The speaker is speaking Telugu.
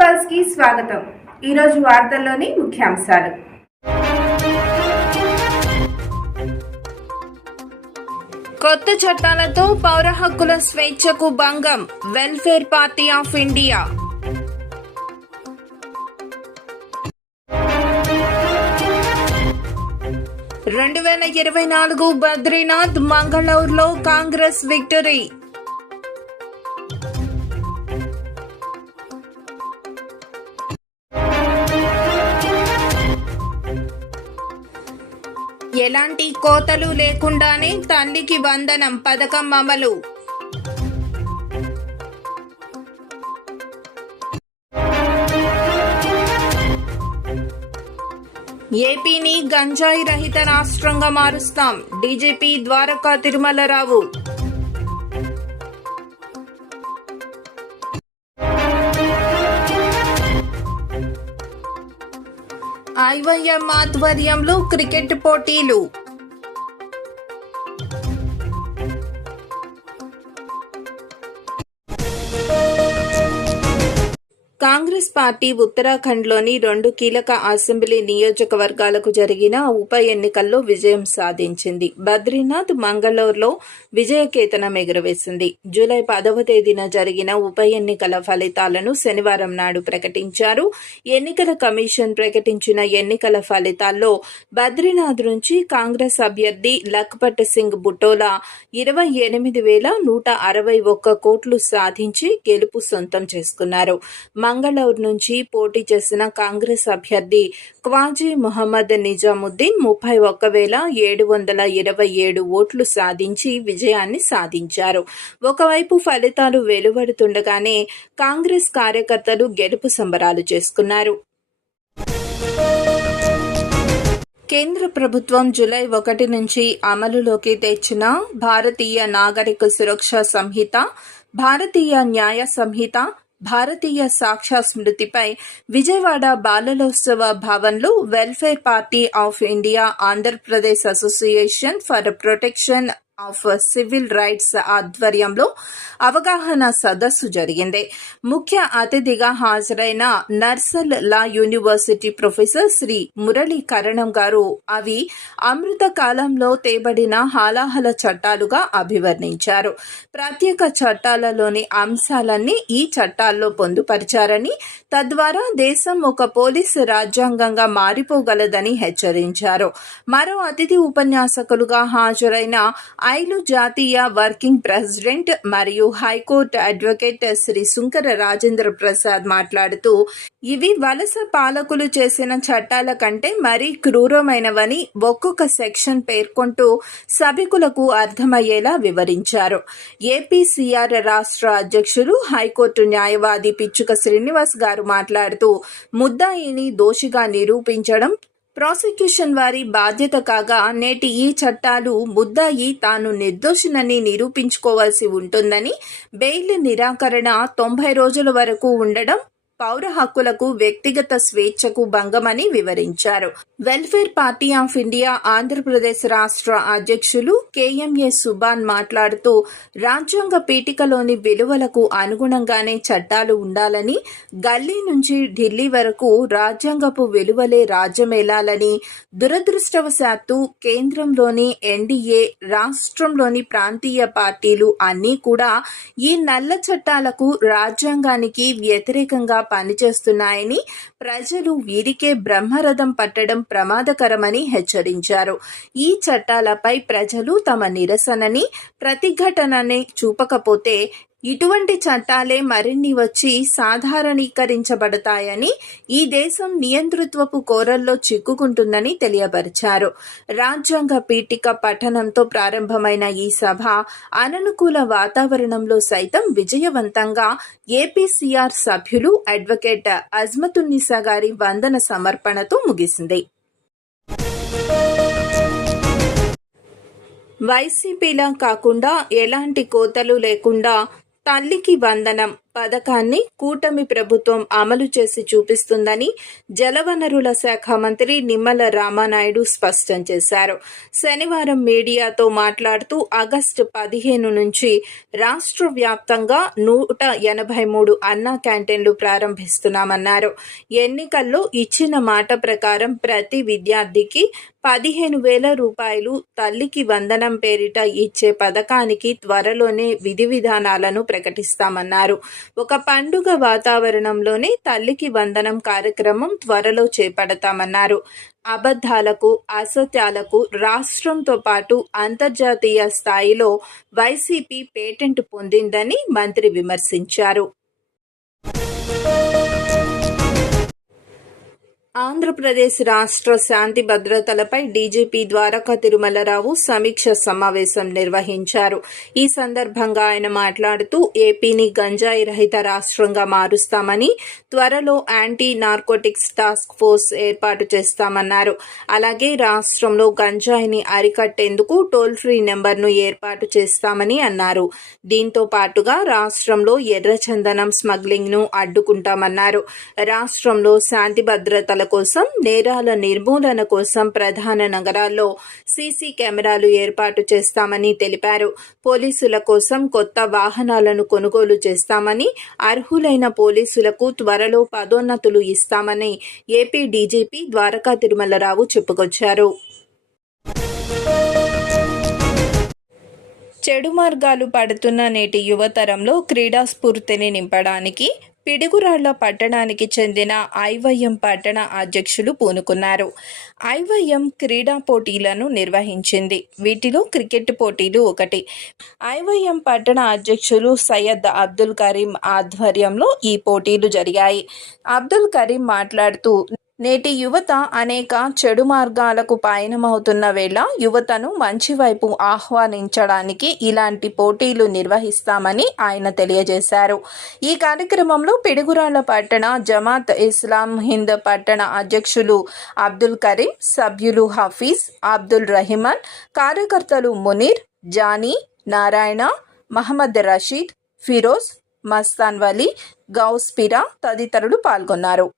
పల్స్కి స్వాగతం. ఈరోజు వార్తల్లోని ముఖ్యాంశాలు. కొత్త చట్టాలతో పౌర హక్కుల స్వేచ్ఛకు భంగం. Welfare party of India. రెండు వేల ఇరవై నాలుగు బద్రీనాథ్ మంగళూరులో కాంగ్రెస్ విక్టరీ. ఎలాంటి కోతలు లేకుండానే తల్లికి వందనం పథకం అమలు. ఏపీని గంజాయి రహిత రాష్ట్రంగా మారుస్తాం. డీజీపీ ద్వారకా తిరుమలరావు. ఐవైఎం ఆధ్వర్యంలో క్రికెట్ పోటీలు. కాంగ్రెస్ పార్టీ ఉత్తరాఖండ్లోని రెండు కీలక అసెంబ్లీ నియోజకవర్గాలకు జరిగిన ఉప ఎన్నికల్లో విజయం సాధించింది. బద్రీనాథ్ మంగళూరులో విజయకేతనం ఎగురవేసింది. జూలై పదవ తేదీన జరిగిన ఉప ఎన్నికల ఫలితాలను శనివారం నాడు ప్రకటించారు. ఎన్నికల కమిషన్ ప్రకటించిన ఎన్నికల ఫలితాల్లో బద్రీనాథ్ నుంచి కాంగ్రెస్ అభ్యర్థి లక్పట్ సింగ్ బుటోలా ఇరవై ఎనిమిది వేల నూట అరవై ఒక్క కోట్లు సాధించి గెలుపు సొంతం చేసుకున్నారు. మంగళూరు నుంచి పోటీ చేసిన కాంగ్రెస్ అభ్యర్థి క్వాజీ మొహమ్మద్ నిజాముద్దీన్ ముప్పై ఒక్క వేల ఏడు వందల ఇరవై ఏడు ఓట్లు సాధించి విజయాన్ని సాధించారు. ఒకవైపు ఫలితాలు వెలువడుతుండగానే కాంగ్రెస్ కార్యకర్తలు గెలుపు సంబరాలు చేసుకున్నారు. కేంద్ర ప్రభుత్వం జూలై ఒకటి నుంచి అమలులోకి తెచ్చిన భారతీయ నాగరిక సురక్ష సంహిత భారతీయ న్యాయ సంహిత భారతీయ సాక్షా స్మృతిపై విజయవాడ బాలలోత్సవ భవన్లో Welfare Party of India Andhra Pradesh Association for Protection of Civil Rights ఆధ్వర్యంలో అవగాహన సదస్సు జరిగింది. ముఖ్య అతిథిగా హాజరైన NALSAR law university professor Shri Murali Karanam గారు అవి అమృత కాలంలో తేబడిన హాలాహల చట్టాలుగా అభివర్ణించారు. ప్రత్యేక చట్టాలలోని అంశాలన్నీ ఈ చట్టాల్లో పొందుపరిచారని తద్వారా దేశం ఒక పోలీసు రాజ్యాంగంగా మారిపోగలదని హెచ్చరించారు. మరో అతిథి ఉపన్యాసకులుగా హాజరైన ఐలు జాతీయ వర్కింగ్ ప్రెసిడెంట్ మరియు high court advocate Shri Sunkara Rajendra Prasad మాట్లాడుతూ ఇవి వలస పాలకులు చేసిన చట్టాల కంటే మరీ క్రూరమైనవని ఒక్కొక్క సెక్షన్ పేర్కొంటూ సభికులకు అర్థమయ్యేలా వివరించారు. ఏపీసీఆర్ రాష్ట్ర అధ్యక్షులు హైకోర్టు న్యాయవాది పిచ్చుక శ్రీనివాస్ గారు మాట్లాడుతూ ముద్దాయిని దోషిగా నిరూపించడం ప్రాసిక్యూషన్ వారి బాధ్యత కాగా నేటి ఈ చట్టాలు ముద్దాయి తాను నిర్దోషినని నిరూపించుకోవాల్సి ఉంటుందని బెయిల్ నిరాకరణ తొంభై రోజుల వరకు ఉండడం పౌర హక్కులకు వ్యక్తిగత స్వేచ్ఛకు భంగమని వివరించారు. Welfare Party of India Andhra Pradesh రాష్ట్ర అధ్యక్షులు కేఎంఏ సుబాన్ మాట్లాడుతూ రాజ్యాంగ పీఠికలోని విలువలకు అనుగుణంగానే చట్టాలు ఉండాలని గల్లీ నుంచి ఢిల్లీ వరకు రాజ్యాంగపు విలువలే రాజ్యమేలాలని దురదృష్టవశాత్తు కేంద్రంలోని ఎన్డీఏ రాష్ట్రంలోని ప్రాంతీయ పార్టీలు అన్నీ కూడా ఈ నల్ల చట్టాలకు రాజ్యాంగానికి వ్యతిరేకంగా పనిచేస్తున్నాయని ప్రజలు వీరికే బ్రహ్మరథం పట్టడం ప్రమాదకరమని హెచ్చరించారు. ఈ చట్టాలపై ప్రజలు తమ నిరసనని ప్రతిఘటనని చూపకపోతే ఇటువంటి చట్టాలే మరిన్ని వచ్చి సాధారణీకరించబడతాయని ఈ దేశం నియంతృత్వపు కోరల్లో చిక్కుకుంటుందని తెలియపరిచారు. రాజ్యాంగ పీఠిక పఠనంతో ప్రారంభమైన ఈ సభ అననుకూల వాతావరణంలో సైతం విజయవంతంగా ఏపీసీఆర్ సభ్యులు అడ్వకేట్ అజ్మతున్నిసా గారి వందన సమర్పణతో ముగిసింది. వైసీపీలా కాకుండా ఎలాంటి కోతలు లేకుండా తల్లికి వందనం పథకాన్ని కూటమి ప్రభుత్వం అమలు చేసి చూపిస్తుందని జలవనరుల శాఖ మంత్రి నిమ్మల రామానాయుడు స్పష్టం చేశారు. శనివారం మీడియాతో మాట్లాడుతూ ఆగస్టు పదిహేను నుంచి రాష్ట్ర వ్యాప్తంగా నూట ఎనభై మూడు అన్నా క్యాంటీన్లు ప్రారంభిస్తున్నామన్నారు. ఎన్నికల్లో ఇచ్చిన మాట ప్రకారం ప్రతి విద్యార్థికి పదిహేను వేల రూపాయలు తల్లికి వందనం పేరిట ఇచ్చే పథకానికి త్వరలోనే విధి విధానాలను ప్రకటిస్తామన్నారు. ఒక పండుగ వాతావరణంలోనే తల్లికి వందనం కార్యక్రమం త్వరలో చేపడతామన్నారు. అబద్ధాలకు అసత్యాలకు రాష్ట్రంతో పాటు అంతర్జాతీయ స్థాయిలో వైసీపీ పేటెంట్ పొందిందని మంత్రి విమర్శించారు. ఆంధ్రప్రదేశ్ రాష్ట్ర శాంతి భద్రతలపై డీజీపీ ద్వారకా తిరుమలరావు సమీక్ష సమావేశం నిర్వహించారు. ఈ సందర్భంగా ఆయన మాట్లాడుతూ ఏపీని గంజాయి రహిత రాష్ట్రంగా మారుస్తామని త్వరలో యాంటీ నార్కోటిక్స్ టాస్క్ ఫోర్స్ ఏర్పాటు చేస్తామన్నారు. అలాగే రాష్ట్రంలో గంజాయిని అరికట్టేందుకు టోల్ ఫ్రీ నెంబర్ను ఏర్పాటు చేస్తామని అన్నారు. దీంతో పాటుగా రాష్ట్రంలో ఎర్రచందనం స్మగ్లింగ్ను అడ్డుకుంటామన్నారు. రాష్ట్రంలో శాంతి భద్రతల కోసం నేరాల నిర్మూలన కోసం ప్రధాన నగరాల్లో సీసీ కెమెరాలు ఏర్పాటు చేస్తామని తెలిపారు. పోలీసుల కోసం కొత్త వాహనాలను కొనుగోలు చేస్తామని అర్హులైన పోలీసులకు త్వరలో పదోన్నతులు ఇస్తామని ఏపీ డీజీపీ ద్వారకా తిరుమలరావు చెప్పుకొచ్చారు. చెడు మార్గాలు పడుతున్న నేటి యువతరంలో క్రీడా స్ఫూర్తిని నింపడానికి పిడుగురాళ్ళ పట్టణానికి చెందిన ఐవైఎం పట్టణ అధ్యక్షులు పూనుకున్నారు. ఐవైఎం క్రీడా పోటీలను నిర్వహించింది. వీటిలో క్రికెట్ పోటీలు ఒకటి. ఐవైఎం పట్టణ అధ్యక్షులు సయ్యద్ అబ్దుల్ కరీం ఆధ్వర్యంలో ఈ పోటీలు జరిగాయి. అబ్దుల్ కరీం మాట్లాడుతూ నేటి యువత అనేక చెడు మార్గాలకు పయనమవుతున్న వేళ యువతను మంచి వైపు ఆహ్వానించడానికి ఇలాంటి పోటీలు నిర్వహిస్తామని ఆయన తెలియజేశారు. ఈ కార్యక్రమంలో పిడుగురాళ్ళ పట్టణ జమాత్ ఇస్లాం హింద్ పట్టణ అధ్యక్షులు అబ్దుల్ కరీం సభ్యులు హఫీజ్ అబ్దుల్ రహిమాన్ కార్యకర్తలు మునీర్ జానీ నారాయణ మహమ్మద్ రషీద్ ఫిరోజ్ మస్తాన్ వలీ గౌస్పిరా తదితరులు పాల్గొన్నారు.